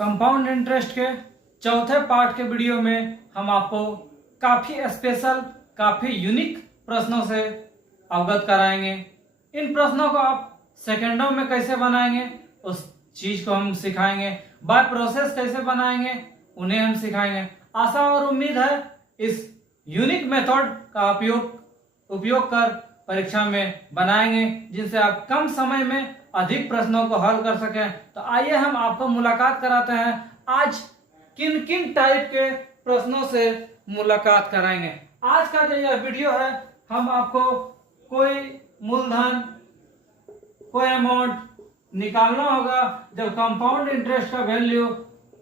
Compound interest के चौथे part के वीडियो में हम आपको काफी स्पेशल, काफी यूनिक प्रश्नों से अवगत कराएंगे। इन प्रश्नों को आप सेकंडों में कैसे बनाएंगे उस चीज को हम सिखाएंगे। बाय प्रोसेस कैसे बनाएंगे उन्हें हम सिखाएंगे। आशा और उम्मीद है इस यूनिक मेथड का उपयोग कर परीक्षा में बनाएंगे, जिनसे आप कम समय में अधिक प्रश्नों को हल कर सकें। तो आइए हम आपको मुलाकात कराते हैं आज किन किन टाइप के प्रश्नों से मुलाकात कराएंगे। आज का जो यह वीडियो है, हम आपको कोई मूलधन, कोई अमाउंट निकालना होगा जब कंपाउंड इंटरेस्ट का वैल्यू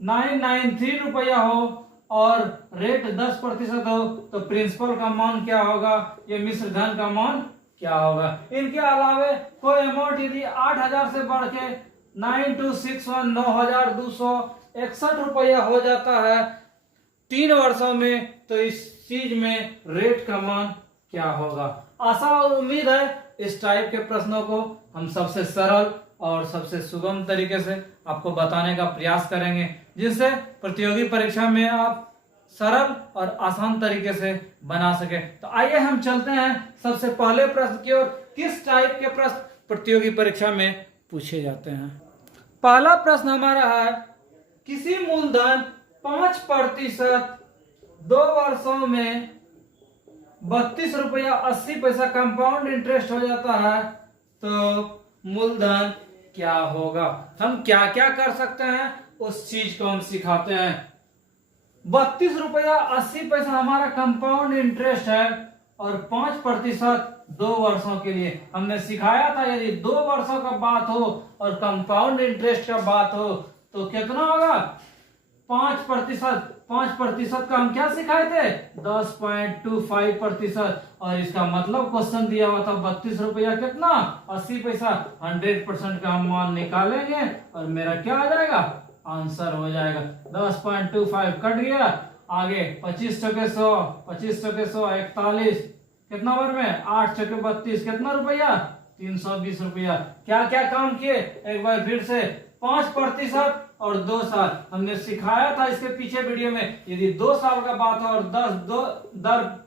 993 रुपया हो और रेट 10% हो तो प्रिंसिपल का मान क्या होगा, ये मिश्र धन का मान क्या होगा। इनके अलावे कोई अमाउंट यदि 8000 से बढ़ के 9261 रुपया हो जाता है 3 वर्षों में, तो इस चीज में रेट का मान क्या होगा। आशा और उम्मीद है इस टाइप के प्रश्नों को हम सबसे सरल और सबसे सुगम तरीके से आपको बताने का प्रयास करेंगे, जिससे प्रतियोगी परीक्षा में आप सरल और आसान तरीके से बना सके। तो आइए हम चलते हैं सबसे पहले प्रश्न की ओर। किस टाइप के प्रश्न प्रतियोगी परीक्षा में पूछे जाते हैं। पहला प्रश्न हमारा है, किसी मूलधन 5% 2 वर्षों में 32 रुपया 80 पैसा कंपाउंड इंटरेस्ट हो जाता है तो मूलधन क्या होगा। हम क्या क्या कर सकते हैं उस चीज को हम सिखाते हैं। 32 रुपया 80 पैसा हमारा कंपाउंड इंटरेस्ट है और 5% 2 वर्षों के लिए। हमने सिखाया था यदि 2 वर्षों का बात हो और कंपाउंड इंटरेस्ट का बात हो तो कितना होगा 5%। 5% का हम क्या सिखाए थे 10.25%, और इसका मतलब क्वेश्चन दिया हुआ था 32 रुपया कितना 80 पैसा। 100% का हम मान निकालेंगे और मेरा क्या आ जाएगा, आंसर हो जाएगा 10.25 कट गया। आगे 25 टके 100, 25 टके 100 41, कितना बार में 8 टके 32, कितना रुपया 320 रुपया। क्या क्या काम किए एक बार फिर से, 5% और 2 साल हमने सिखाया था इसके पीछे वीडियो में। यदि 2 साल का बात हो और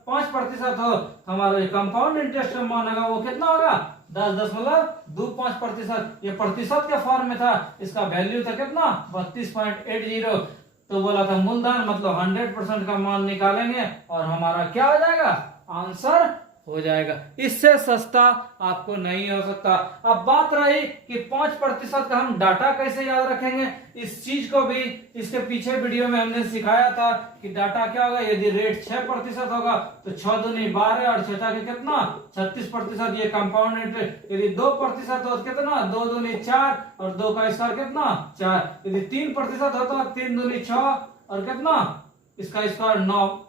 5% हो तो हमारा कंपाउंड इंटरेस्ट का मान होगा वो कितना होगा 10.25%। ये प्रतिशत के फॉर्म में था, इसका वैल्यू था कितना 32.80। तो बोला था मूलधन मतलब 100% का मान निकालेंगे और हमारा क्या हो जाएगा, आंसर हो जाएगा। इससे सस्ता आपको नहीं हो सकता। अब बात रही कि 5% का हम डाटा कैसे याद रखेंगे, इस चीज को भी इसके पीछे वीडियो में हमने सिखाया था कि डाटा क्या होगा। यदि रेट 6% होगा तो 6 दूनी 12 और 6 के कितना 36%, ये कंपाउंड इंटरेस्ट। यदि 2% हो तो कितना 2 दूनी 4 और 2 का स्क्वायर कितना 4। यदि 3% होता है 3 दूनी 6 और कितना इसका स्क्वायर 9,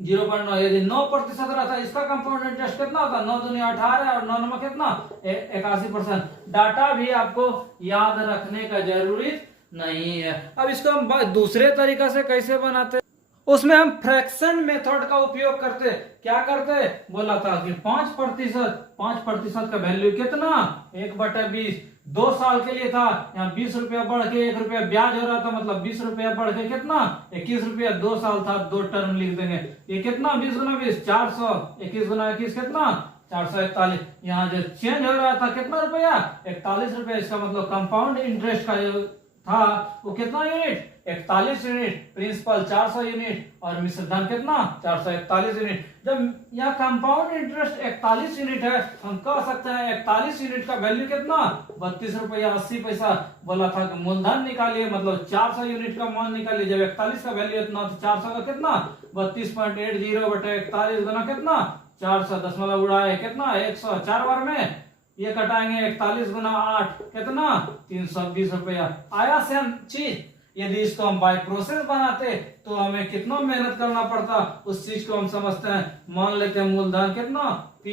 0.9। यदि 9% रहता है इसका कंपाउंड इंटरेस्ट कितना होता है 9 दूनी 18 और 9 नंबर कितना 81%। डाटा भी आपको याद रखने का जरूरी नहीं है। अब इसको हम दूसरे तरीका से कैसे बनाते, उसमें हम फ्रैक्शन मेथड का उपयोग करते। क्या करते, बोला था कि 5% का वैल्यू कितना 1/20। 2 साल के लिए था, यहाँ 20 रुपया बढ़ के 1 रुपया ब्याज हो रहा था, मतलब 20 रुपया बढ़ के कितना 21 रुपया। 2 साल था, 2 टर्म लिख देंगे। ये कितना 20 गुना 20 400, 21 गुना 21 कितना 441। यहाँ जो चेंज हो रहा था कितना रुपया 41 रुपया। इसका मतलब कंपाउंड इंटरेस्ट का जो था वो कितना यूनिट 41 यूनिट, प्रिंसिपल 400 यूनिट और मिश्र धन कितना 441 यूनिट। जब यह कंपाउंड इंटरेस्ट 41 यूनिट है, हम कह सकते हैं 41 यूनिट का वैल्यू कितना 32 रुपया 80 पैसा। बोला था कि मूलधन निकालिए मतलब 400 यूनिट का मान निकालिए। जब 41 का वैल्यू इतना तो 400 का कितना 32.80/41 गुना कितना 400, दशमलव उड़ाए कितना 100, 4 बार में ये कटाएंगे 41 गुना 8 कितना 320 रुपया। आया सेम चीज। यदि इसको हम बाय प्रोसेस बनाते तो हमें कितना मेहनत करना पड़ता, उस चीज को हम समझते हैं। मान लेते हैं मूलधन कितना P।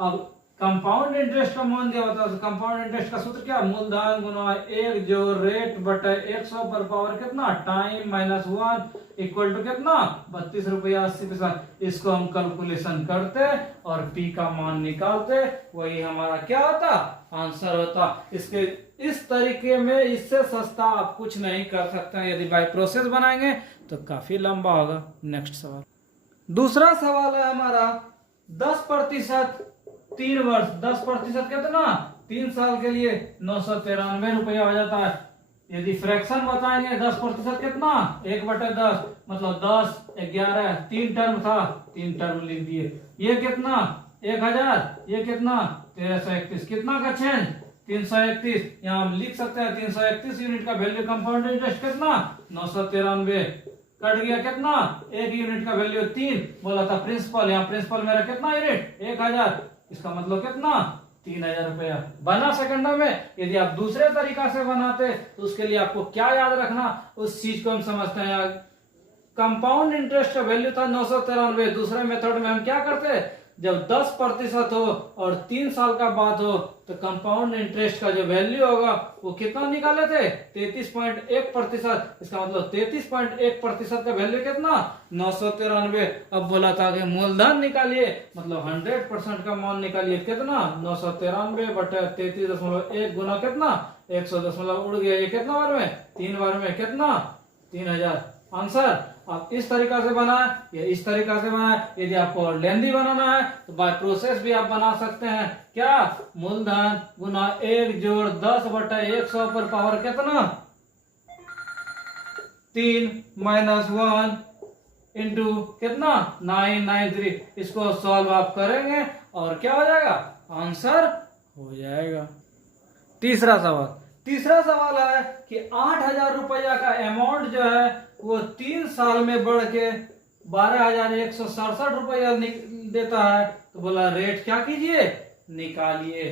अब कंपाउंड इंटरेस्ट का मान दिया होता है तो कंपाउंड इंटरेस्ट का सूत्र क्या, मूलधन गुना 1 जो रेट बटे 100 पर पावर कितना टाइम माइनस 1 इक्वल टू कितना 32 रुपया 80 पैसा। इसको हम कैलकुलेशन करते और पी का मान निकालते, वही हमारा क्या होता आंसर होता। इसके इस तरीके में इससे सस्ता आप कुछ नहीं कर सकते हैं। यदि बाय प्रोसेस बनाएंगे तो काफी लंबा होगा। नेक्स्ट सवाल, दूसरा सवाल है हमारा 10% 3 वर्ष, 10% कितना 3 साल के लिए 993 रुपया हो जाता है। यदि फ्रैक्शन बताएंगे 10% कितना 1/10 मतलब 10 11 3 टर्म था 3 टर्म लिख दिए। ये कितना 1000, ये कितना 1331, कितना का चेंज 331। यहाँ हम लिख सकते हैं 331 यूनिट का वैल्यू कंपाउंड इंटरेस्ट कितना 993 कट गया कितना 1 यूनिट का वैल्यू 3 बोला था प्रिंसिपल, यहाँ प्रिंसिपल मेरा कितना यूनिट 1000, इसका मतलब कितना 3000 रुपया बना सेकंडों में। यदि आप दूसरे तरीका से बनाते तो उसके लिए आपको क्या याद रखना, उस चीज को हम समझते हैं। कंपाउंड इंटरेस्ट का वैल्यू था 993, दूसरे मेथड में हम क्या करते जब 10% हो और 3 साल का बाद हो तो कंपाउंड इंटरेस्ट का जो वैल्यू होगा वो कितना निकाले थे 33.1%। इसका मतलब 33.1% का वैल्यू कितना 993। अब बोला था कि मूलधन निकालिए मतलब 100% का मान निकालिए कितना 993 बटे 33.1 गुना कितना 100 दशमलव उड़ गया, ये कितना बार में 3 बार में कितना 3000 आंसर। आप इस तरीका से बनाए या इस तरीका से बनाए। यदि आपको लेंदी बनाना है तो बाय प्रोसेस भी आप बना सकते हैं। क्या मूलधन गुना 1 जोड़ 10 बटे 100 पर पावर कितना 3 माइनस 1 इंटू कितना 993। इसको सॉल्व आप करेंगे और क्या हो जाएगा आंसर हो जाएगा। तीसरा सवाल है कि 8000 रुपया का अमाउंट जो है वो 3 साल में बढ़ के 12,167 रुपया देता है। तो बोला रेट क्या कीजिए निकालिए।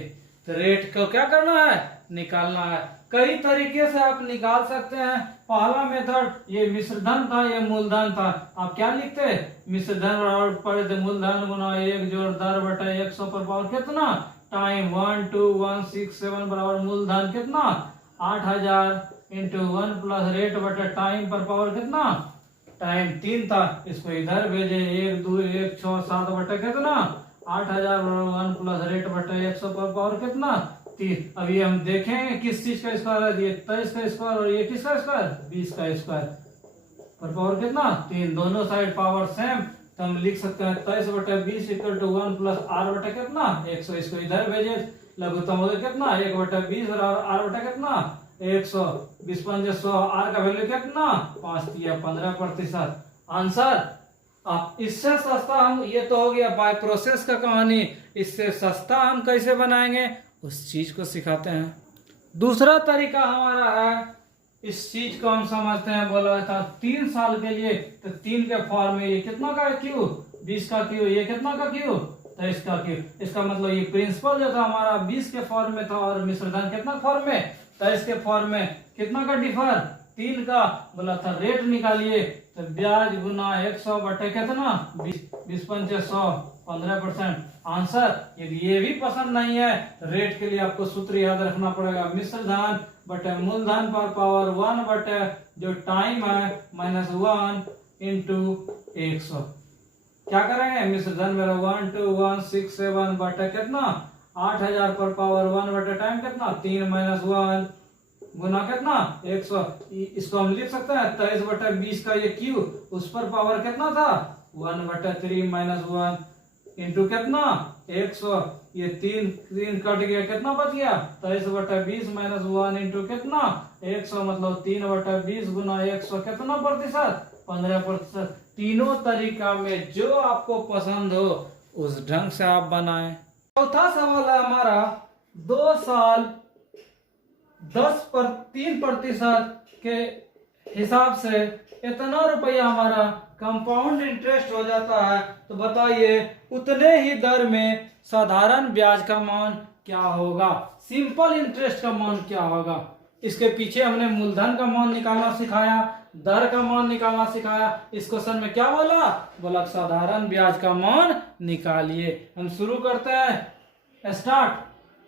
तो रेट को क्या करना है निकालना है। कई तरीके से आप निकाल सकते हैं। पहला मेथड ये मिश्रधन था, ये मूलधन था। आप क्या लिखते मिश्रधन बराबर पड़े थे मूलधन गुना 1 जोड़ 10 बटे 100 पर पावर कितना टाइम 12167 बराबर मूलधन कितना 8000 इंटू 1 प्लस रेट बटे टाइम पर पावर कितना टाइम 3 था। इसको इधर भेजे 1 2 1 6 7 बटे कितना 8000 बराबर 1 प्लस रेट बटे 100 पर पावर कितना 3। अभी हम देखेंगे किस चीज का स्क्वायर है, ये 23 का स्क्वायर और ये किसका स्क्वायर 20 का स्क्वायर पर पावर कितना 3। दोनों साइड पावर सेम तो हम लिख सकते हैं 23 बटे 20 इक्वल टू 1 प्लस आर बटे कितना 100। इसको इधर भेजे लघुत्तम हो गया कितना 1 बटे 20 बराबर आर बटे कितना 100। 20 पंजे 100 आर का वैल्यू कितना 5 दिया 15% आंसर। अब इससे सस्ता हम ये तो हो गया बाय प्रोसेस का कहानी। इससे सस्ता हम कैसे बनाएंगे उस चीज को सिखाते हैं। दूसरा तरीका हमारा है इस चीज को हम समझते हैं। बोला था 3 साल के लिए तो 3 के फॉर्म में ये कितना का क्यू 20 का क्यू, ये कितना का क्यू 23 का क्यू। इसका मतलब ये प्रिंसिपल जो था हमारा 20 के फॉर्म में था और मिश्रधन कितना फॉर्म में 23 के फॉर्म में। कितना का डिफर 3 का। बोला था रेट निकालिए तो ब्याज गुना 100 बटे कितना 20 पंचे 100 15% आंसर। यदि ये भी पसंद नहीं है तो रेट के लिए आपको सूत्र याद रखना पड़ेगा मिश्रधन बटे मूलधन पर पावर 1 बटे जो टाइम है माइनस 1 इंटू 100। क्या करेंगे मिश्रधन मेरा 12167 बटे कितना 8000 पर पावर 1 बटे टाइम कितना 3 माइनस 1 गुना कितना 100। इसको हम लिख सकते हैं 23 बटे 20 का ये क्यू उस पर पावर कितना था 1 बटे 3 माइनस 1 इंटू कितना 100। ये 3 कट गया कितना बच गया 23 बटे 20 माइनस 1 इंटू कितना 100 मतलब 3 बटे 20 गुना 100 कितना प्रतिशत 15%। तीनों तरीका में जो आपको पसंद हो उस ढंग से आप बनाएं। चौथा सवाल है हमारा 2 साल 3% के हिसाब से इतना रुपया हमारा कंपाउंड इंटरेस्ट हो जाता है। तो बताइए उतने ही दर में साधारण ब्याज का मान क्या होगा, सिंपल इंटरेस्ट का मान क्या होगा। इसके पीछे हमने मूलधन का मान निकालना सिखाया, दर का मान निकालना सिखाया। इस क्वेश्चन में क्या बोला साधारण ब्याज का मान निकालिए। हम शुरू करते हैं स्टार्ट।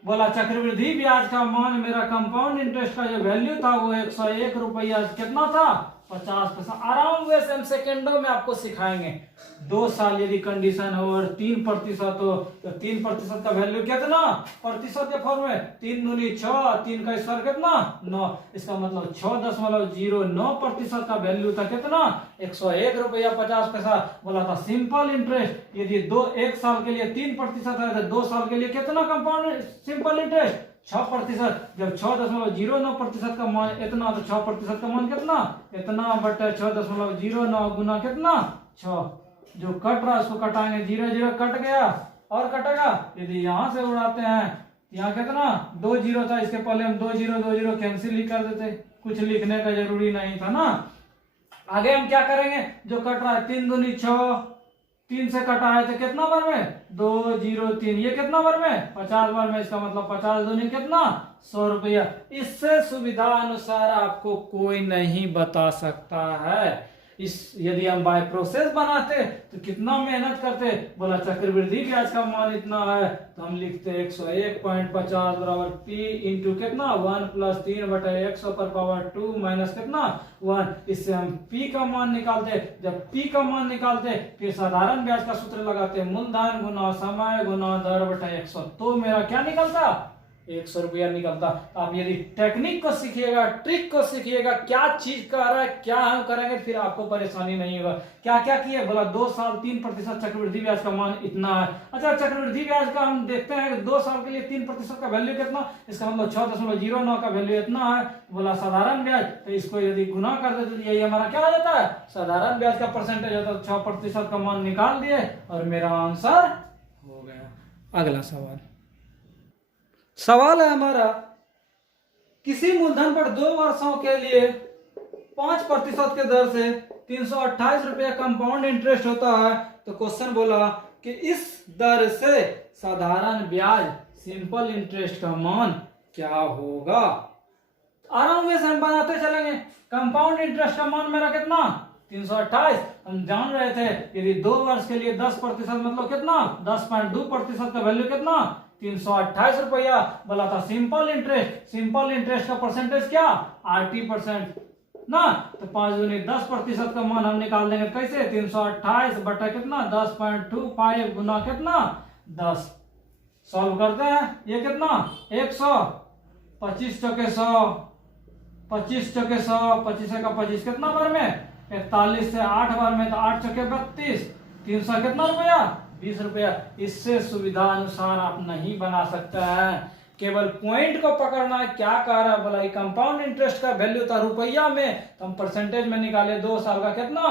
बोला चक्रवृद्धि ब्याज का मान, मेरा कंपाउंड इंटरेस्ट का जो वैल्यू था वो 101 रुपया कितना था, 50 पैसा। आराम से हम सेकेंडों में आपको सिखाएंगे। 2 साल यदि कंडीशन हो और 3% हो तो 3% का वैल्यू कितना, प्रतिशत के फॉर्म में 3 दूनी 6, 3 का स्क्वायर कितना 9, इसका मतलब 6.09% का वैल्यू था कितना, 101 रुपया 50 पैसा। बोला था सिंपल इंटरेस्ट यदि 1 साल के लिए 3% है तो 2 साल के लिए कितना कंपाउंड सिंपल इंटरेस्ट 6%। जब 6.09% का मान इतना तो 6% का मान कितना, इतना बटे 6.09 गुना कितना 6। जो कट रहा है उसको कटाएंगे, 0 0 कट गया और कटेगा। यदि यहां से उड़ाते हैं यहाँ कितना 2 0 था, इसके पहले हम 2 0 कैंसिल ही कर देते, कुछ लिखने का जरूरी नहीं था ना। आगे हम क्या करेंगे, जो कट रहा है 3 दूनी 6, 3 से कटा है तो कितना बार में 2 0 3, ये कितना बार में 50 बार में, इसका मतलब 50 दूनी कितना 100 रुपया। इससे सुविधा अनुसार आपको कोई नहीं बता सकता है। इस यदि हम बाय प्रोसेस बनाते तो कितना मेहनत करते। बोला चक्रवृद्धि ब्याज का मान इतना है तो हम लिखते 101.50 बराबर P इंटू कितना 1 प्लस 3 बटे 100 पर पावर 2 माइनस कितना 1। इससे हम P का मान निकालते। जब P का मान निकालते फिर साधारण ब्याज का सूत्र लगाते, मूलधन गुना समय गुना दर बटे 100, तो मेरा क्या निकलता 100 रुपया निकलता। आप यदि टेक्निक को सीखिएगा, ट्रिक को सीखिएगा, क्या चीज कर रहा है क्या हम करेंगे, फिर आपको परेशानी नहीं होगा। क्या क्या किए, बोला 2 साल 3% चक्रवृद्धि ब्याज का मान इतना है। अच्छा चक्रवृद्धि ब्याज का हम देखते हैं कि 2 साल के लिए 3% का वैल्यू कितना, इसका मतलब 6.09 का वैल्यू इतना है। बोला साधारण ब्याज, तो इसको यदि गुना कर देते तो यही हमारा क्या हो जाता है, साधारण ब्याज का परसेंटेज होता है। 6% का मान निकाल दिए और मेरा आंसर हो गया। अगला सवाल है हमारा, किसी मूलधन पर 2 वर्षों के लिए 5% के दर से 328 रुपया कंपाउंड इंटरेस्ट होता है। तो क्वेश्चन बोला कि इस दर से साधारण ब्याज सिंपल इंटरेस्ट का मान क्या होगा। आराम से हम बनाते चलेंगे। कंपाउंड इंटरेस्ट का मान मेरा कितना 328, हम जान रहे थे यदि 2 वर्ष के लिए 10% मतलब कितना 10.2% का वैल्यू कितना 328 रुपया। बोला था सिंपल इंटरेस्ट का परसेंटेज क्या 80% ना, तो 5 दूनी 10% का मान हम निकाल देंगे कैसे 328 बटा कितना 10.25 गुना कितना 10। सॉल्व करते हैं, ये कितना 100, 25 चौके 100, 25 चौके 100, 25 का 25 कितना बार में 41 से 8 बार में, तो 8 चौके 32, 300 कितना रुपया 20 रुपया। इससे सुविधा अनुसार आप नहीं बना सकते हैं, केवल पॉइंट को पकड़ना है। क्या कह रहा है, बोला कंपाउंड इंटरेस्ट का वैल्यू था रुपया में, तो हम परसेंटेज में निकाले 2 साल का कितना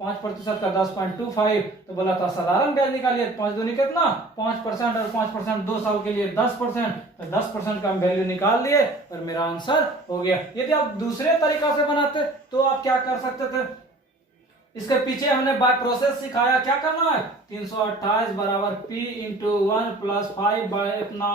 5% का 10.25, तो बोला था साधारण ब्याज निकालिए 5 दूनी कितना 5% और 5% 2 साल के लिए 10%, तो 10% का हम वैल्यू निकाल लिए और मेरा आंसर हो गया। यदि आप दूसरे तरीका से बनाते तो आप क्या कर सकते थे, इसके पीछे हमने बाय प्रोसेस सिखाया। क्या करना है 328 बराबर P इंटू 1 प्लस 5 बाय इतना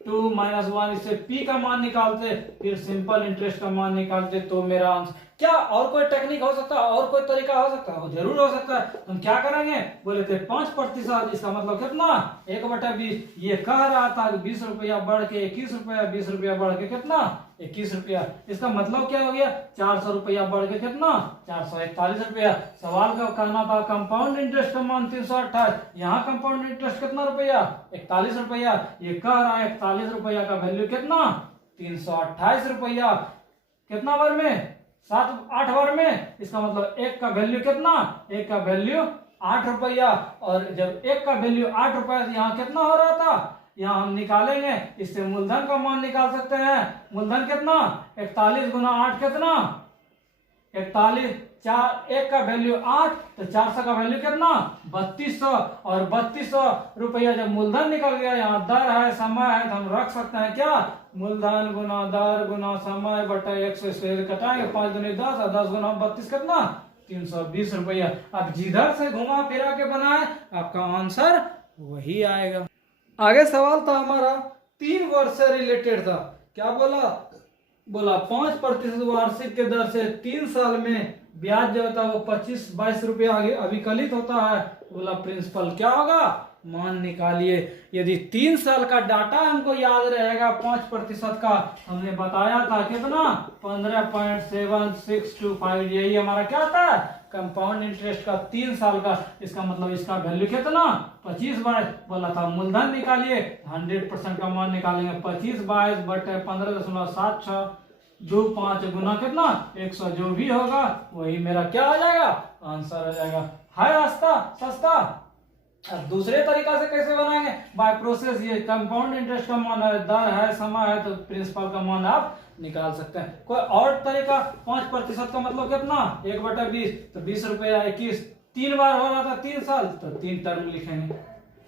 2 माइनस 1, इससे P का मान निकालते फिर सिंपल इंटरेस्ट का मान निकालते, तो मेरा आंसर। क्या और कोई टेक्निक हो सकता है, और कोई तरीका हो सकता है, जरूर हो सकता है। हम क्या करेंगे, बोले थे 5%, इसका मतलब कितना 1/20। ये कह रहा था कि 20 रुपया बढ़ के 21 रुपया, 20 रुपया बढ़ के कितना 21 रुपया। इसका मतलब क्या हो गया 400 रुपया बढ़ के कितना 441 रुपया। सवाल का कहना था कंपाउंड इंटरेस्ट का मान 328, यहाँ कंपाउंड इंटरेस्ट कितना रुपया 41 रुपया। ये कह रहा है 41 रुपया का वैल्यू कितना 328 रुपया, कितना बार में 7-8 बार में। इसका मतलब 1 का वैल्यू कितना, 1 का वैल्यू 8 रुपया। और जब 1 का वैल्यू 8 रुपया तो यहाँ कितना हो रहा था, यहाँ हम निकालेंगे, इससे मूलधन का मान निकाल सकते हैं। मूलधन कितना 41 गुना 8 कितना 41, 1 का वैल्यू 8 तो 400 का वैल्यू कितना 3200, और 3200 रुपया जब मूलधन निकल गया, यहाँ दर है समय है, तो हम रख सकते हैं क्या मूलधन गुना दर गुना समय बटा 100 से कटाएंगे 5 दूनी 10 और 10 गुना 32 कितना 320 रुपया। अब जिधर से घुमा फिरा के बनाए आपका आंसर वही आएगा। आगे सवाल था हमारा 3 वर्ष से रिलेटेड था। क्या बोला 5% वार्षिक के दर से 3 साल में ब्याज जो होता है वो 25-22 रुपया अभिकलित होता है। बोला प्रिंसिपल क्या होगा मान निकालिए। यदि 3 साल का डाटा हमको याद रहेगा 5% का, हमने बताया था कितना 15.7625, यही हमारा क्या था कंपाउंड इंटरेस्ट का 3 साल का। इसका मतलब इसका वैल्यू कितना 25/22 बोला था। मूलधन निकालिए 100% का मान निकालेंगे 25/22 बटे 15.7625 गुना कितना 100, जो भी होगा वही मेरा क्या हो जाएगा आंसर हो जाएगा। है रास्ता सस्ता। अब दूसरे तरीका से कैसे बनाएंगे बाय प्रोसेस। ये कंपाउंड इंटरेस्ट का मान है, दर है, समय है, तो प्रिंसिपल का मान आप निकाल सकते हैं। कोई और तरीका 5% का मतलब कितना 1/20, तो 20 रुपया 21, 3 बार हो रहा था 3 साल, तो 3 टर्म लिखेंगे।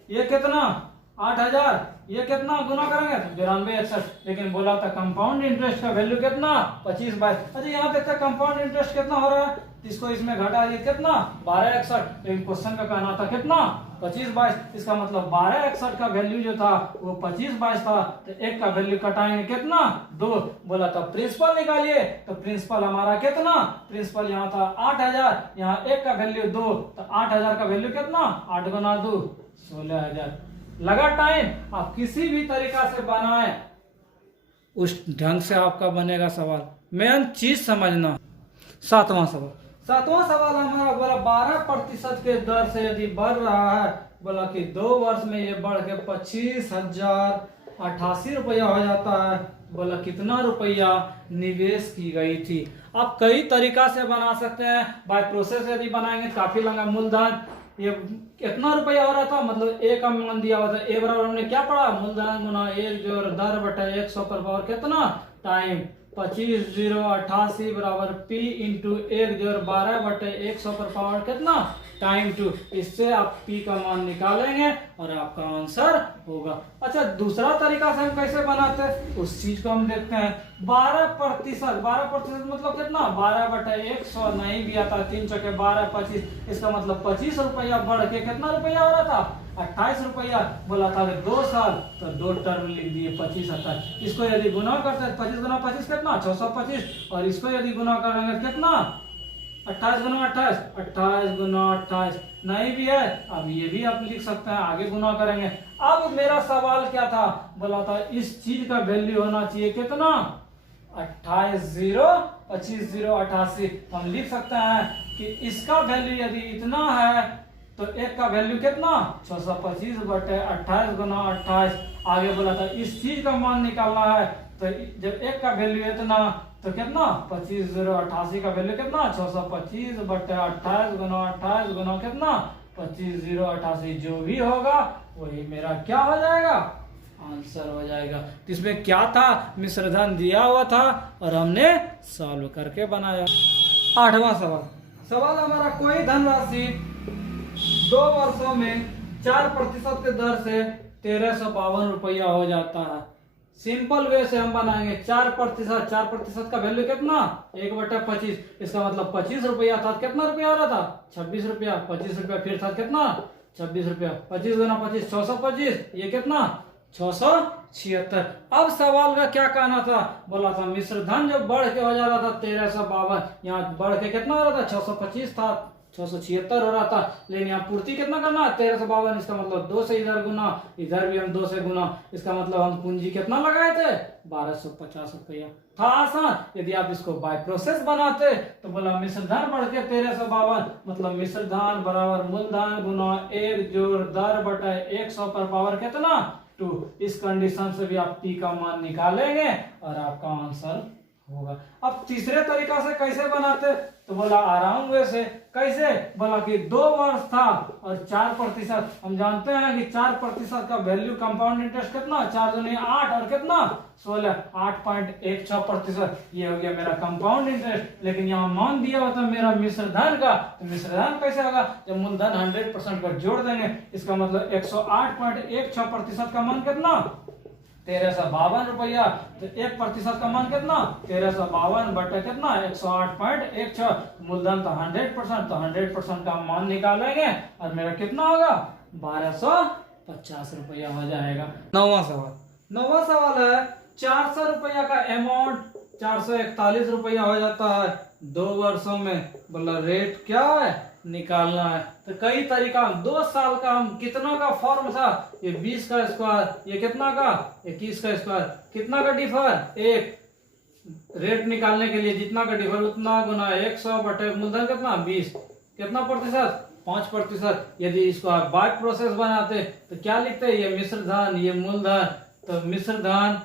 ये कितना 8000, ये कितना गुना करेंगे तो 9261। लेकिन बोला था कंपाउंड इंटरेस्ट का वैल्यू कितना 25/22। अच्छा यहाँ देखते हैं कंपाउंड इंटरेस्ट कितना हो रहा है, इसको इसमें घटा दिए कितना 1261। लेकिन क्वेश्चन का कहना था कितना 25/22। इसका मतलब 1261 का वैल्यू जो था वो 25/22 था, तो एक का वैल्यू कटाएंगे कितना 2। बोला था प्रिंसिपल निकालिए, तो प्रिंसिपल हमारा कितना, प्रिंसिपल यहाँ था 8000, यहाँ एक का वैल्यू 2, तो 8000 का वैल्यू कितना 8 गुना 2 16,000। लगा टाइम। आप किसी भी तरीका से बनाए उस ढंग से आपका बनेगा सवाल। मेन चीज समझना। सातवां सवाल हमारा बोला 12% के दर से यदि बढ़ रहा है, बोला कि 2 वर्ष में ये बढ़ के 25,088 रुपया हो जाता है। बोला कितना रुपया निवेश की गई थी। आप कई तरीका से बना सकते हैं। बाय प्रोसेस यदि बनाएंगे काफी लंबा। मूलधन ये कितना रुपया हो रहा था, मतलब ए का मान दिया हुआ था। ए बराबर हमने क्या पढ़ा मूलधन गुना 1 जोड़ दर बटे 100 पर पावर कितना टाइम 25,088 बराबर P इंटू 1 जोड़ 12 बटे 100 पर पावर कितना टाइम 2। इससे आप P का मान निकालेंगे और आपका आंसर होगा। अच्छा दूसरा तरीका से हम कैसे बनाते हैं उस चीज को हम देखते हैं। 12% मतलब कितना 12 बटे 100 नहीं भी आता, 3 चौके 12 25। इसका मतलब 25 रुपया बढ़ के कितना रुपया हो रहा था 28 रुपया। बोला था 2 साल, तो 2 टर्म लिख दिए 25 28। इसको यदि गुना करते हैं 25 गुना 25 कितना 625, और इसको यदि गुना करेंगे कितना 28 गुना 28, 28 गुना 28 नहीं भी है। अब ये भी आप लिख सकते हैं, आगे गुना करेंगे। अब मेरा सवाल क्या था, बोला था इस चीज का वैल्यू होना चाहिए कितना 28,025,088। हम लिख सकते हैं कि इसका वैल्यू यदि इतना है तो एक का वैल्यू कितना 625 बटे 28 गुना 28। आगे बोला था इस चीज का मान निकालना है, तो जब एक का वैल्यू इतना तो कितना 25,088 का वैल्यू कितना 625 बटे 28 गुना कितना 25,088। जो भी होगा वही मेरा क्या हो जाएगा आंसर हो जाएगा। तो इसमें क्या था मिश्रधन दिया हुआ था और हमने सॉल्व करके बनाया। 8वां सवाल हमारा कोई धनराशि 2 वर्षों में 4% के दर से 1352 रुपया हो जाता है। सिंपल वे से हम बनाएंगे 4% का वैल्यू कितना 1/25। इसका मतलब 25 रुपया था, कितना रुपया हो रहा था 26 रुपया। 25 रुपया फिर था कितना 26 रुपया। 25 गुना 25 625, ये कितना 676। अब सवाल का क्या कहना था, बोला था मिश्रधन जब बढ़ के हो जा रहा था 1352, यहाँ बढ़ के कितना हो रहा था 625 था, 676 हो रहा था। लेकिन यहाँ पूर्ति कितना करना है 1352। इसका मतलब 2 से इधर गुना, इधर भी हम 2 से गुना। इसका मतलब हम पूंजी कितना लगाए थे 1250 रुपया। था आसान। यदि आप इसको बाय प्रोसेस बनाते तो बोला मिश्रधन बढ़ के 1352, मतलब मिश्रधन बराबर मूलधन गुना 1 जोड़ दर बटे 100 पर पावर कितना 2। इस कंडीशन से भी आप P का मान निकालेंगे और आपका आंसर होगा। अब तीसरे तरीका से कैसे बनाते तो बोला आराम वे से। कैसे, बोला कि 2 वर्ष था और 4%। हम जानते हैं कि 4% का वैल्यू कंपाउंड इंटरेस्ट कितना 4 दूनी 8 और कितना 16, 8.16%। ये हो गया मेरा कंपाउंड इंटरेस्ट। लेकिन यहाँ मान दिया हुआ था मेरा मिश्रधन का, तो मिश्रधन कैसे होगा जब मूलधन 100% पर जोड़ देंगे। इसका मतलब 108.16% का मान कितना 1352 रुपया। तो 1% का मान कितना 1352 बटे कितना 108.16। मूलधन तो 100%, तो 100% का मान निकालेंगे और मेरा कितना होगा 1250 रुपया हो जाएगा। 9वां सवाल है 400 रुपया का अमाउंट 441 रुपया हो जाता है। 2 वर्षों में बोला रेट क्या है निकालना है। तो कई तरीका, 2 साल का हम कितना का फॉर्म था, ये 20 का स्क्वायर, ये कितना का 21 का स्क्वायर, कितना का डिफर 1, रेट निकालने के लिए जितना का डिफर उतना गुना 100 बटे मूलधन कितना 20, कितना प्रतिशत 5%। यदि इसको आप बाय प्रोसेस बनाते तो क्या लिखते हैं, ये मिश्र धन ये मूलधन, तो मिश्र धन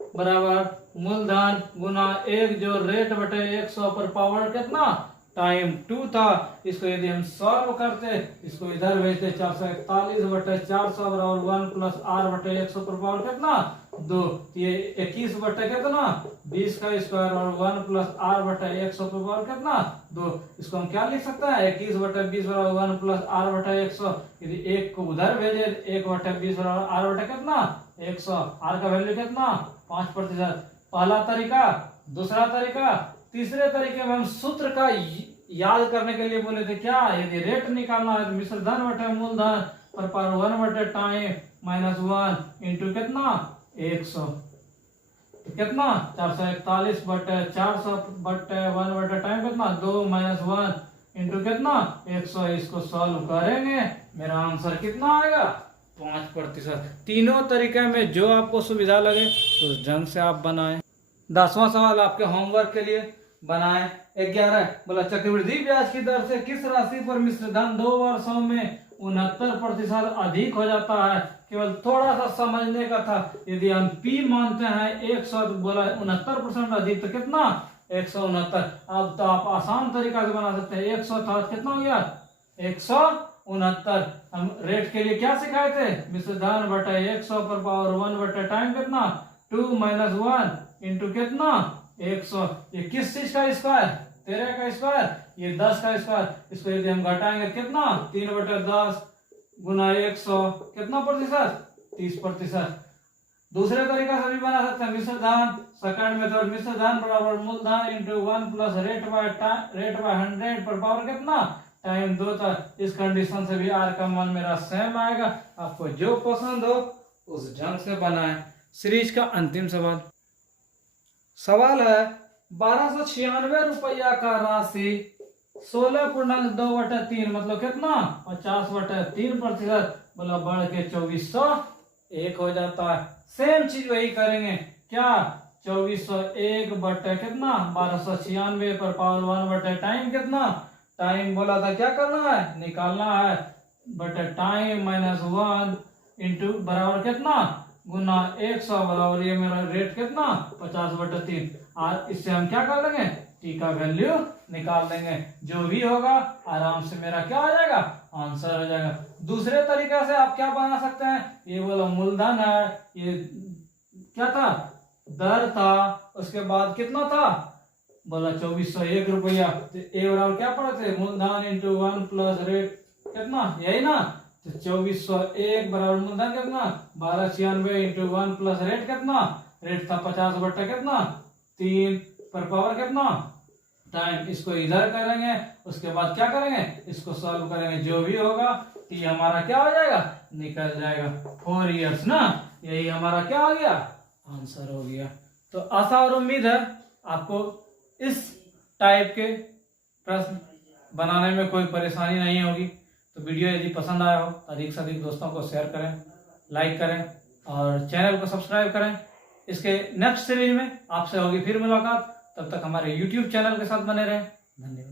बराबर मूलधन गुना 1 जो रेट बटे 100 पर पावर कितना टाइम 2 था। इसको यदि हम सॉल्व करते, इसको इधर भेजते 441 बटे 400 बराबर 1 प्लस आर बटे 100 पर पावर कितना 2, ये 21 बटे कितना 20 का स्क्वायर और 1 प्लस आर बटे 100 पर पावर कितना 2। इसको हम क्या लिख सकते हैं, 21 बटे 20 बराबर 1 प्लस आर बटे 100। यदि 1 को उधर भेजे 1 बटे 20 बराबर आर बटे कितना 100, आर का वैल्यू कितना 5%। पहला तरीका। दूसरा तरीका, तीसरे तरीके में हम सूत्र का याद करने के लिए बोले थे क्या, यदि रेट निकालना है तो मिश्र धन बटे मूलधन पर पावर 1 बटे टाइम माइनस 1 इंटू कितना 100, तो कितना 441 बटे 400 बटे 1 बटे टाइम कितना 2 माइनस 1 इंटू कितना 100। इसको सॉल्व करेंगे, मेरा आंसर कितना आएगा 5%। तीनों तरीके में जो आपको सुविधा लगे उस ढंग से आप बनाएं। 10वां सवाल आपके होमवर्क के लिए बनाएं। 11 बोला चक्रवृद्धि ब्याज की दर से किस राशि पर मिश्र धन 2 वर्षों में 69% अधिक हो जाता है। केवल थोड़ा सा समझने का था, यदि हम P मानते हैं 100 तो बोला 69% अधिक, तो कितना 169। अब तो आप आसान तरीका से बना सकते हैं, 100 था कितना हो गया 169। हम रेट के लिए क्या सिखाए थे, मिश्र धन बटे 100 पर पावर 1 बटे टाइम कितना 2 माइनस 1 इंटू कितना 100। ये किस चीज का स्क्वायर 13 का स्क्वायर, ये 10 का स्क्वायर। इसको यदि हम घटाएंगे कितना 3 बटे 10 गुना 100 कितना प्रतिशत 30%। दूसरे तरीका से भी बना सकते हैं, मिश्र धन सेकंड मेथड, मिश्र धन बराबर मूलधन इंटू 1 प्लस रेट बाय 100 पर पावर कितना टाइम 2 था। इस कंडीशन से भी आर का मान मेरा सेम आएगा। आपको जो पसंद हो उस ढंग से बनाएं। सीरीज का अंतिम सवाल है 1296 रुपया का राशि 16.2/3 मतलब कितना 50/3% बोला बढ़ के 2401 हो जाता है। सेम चीज वही करेंगे क्या, 2401 बटे कितना 1296 पर पावर 1 बटे टाइम कितना टाइम बोला था क्या करना है निकालना है, बटे टाइम माइनस 1 इंटू बराबर कितना गुना 100 बराबर ये मेरा रेट कितना 50/3। और इससे हम क्या कर लेंगे टी का वैल्यू निकाल देंगे, जो भी होगा आराम से मेरा क्या हो जाएगा आंसर हो जाएगा। दूसरे तरीके से आप क्या बना सकते हैं, ये बोला मूलधन है, ये क्या था दर था, उसके बाद कितना था बोला 2401 रुपया, तो ए बराबर क्या पड़े थे मूलधन इंटू 1 प्लस रेट कितना यही ना, तो 2401 बराबर मूलधन कितना 1296 इंटू 1 प्लस रेट कितना, रेट था 50 बट्टा कितना 3 पर पावर कितना टाइम। इसको इधर करेंगे, उसके बाद क्या करेंगे इसको सॉल्व करेंगे, जो भी होगा टी हमारा क्या हो जाएगा निकल जाएगा 4 इयर्स ना, यही हमारा क्या हो गया आंसर हो गया। तो आशा और उम्मीद है आपको इस टाइप के प्रश्न बनाने में कोई परेशानी नहीं होगी। तो वीडियो यदि पसंद आया हो तो अधिक से अधिक दोस्तों को शेयर करें, लाइक करें और चैनल को सब्सक्राइब करें। इसके नेक्स्ट सीरीज में आपसे होगी फिर मुलाकात, तब तक हमारे YouTube चैनल के साथ बने रहें। धन्यवाद।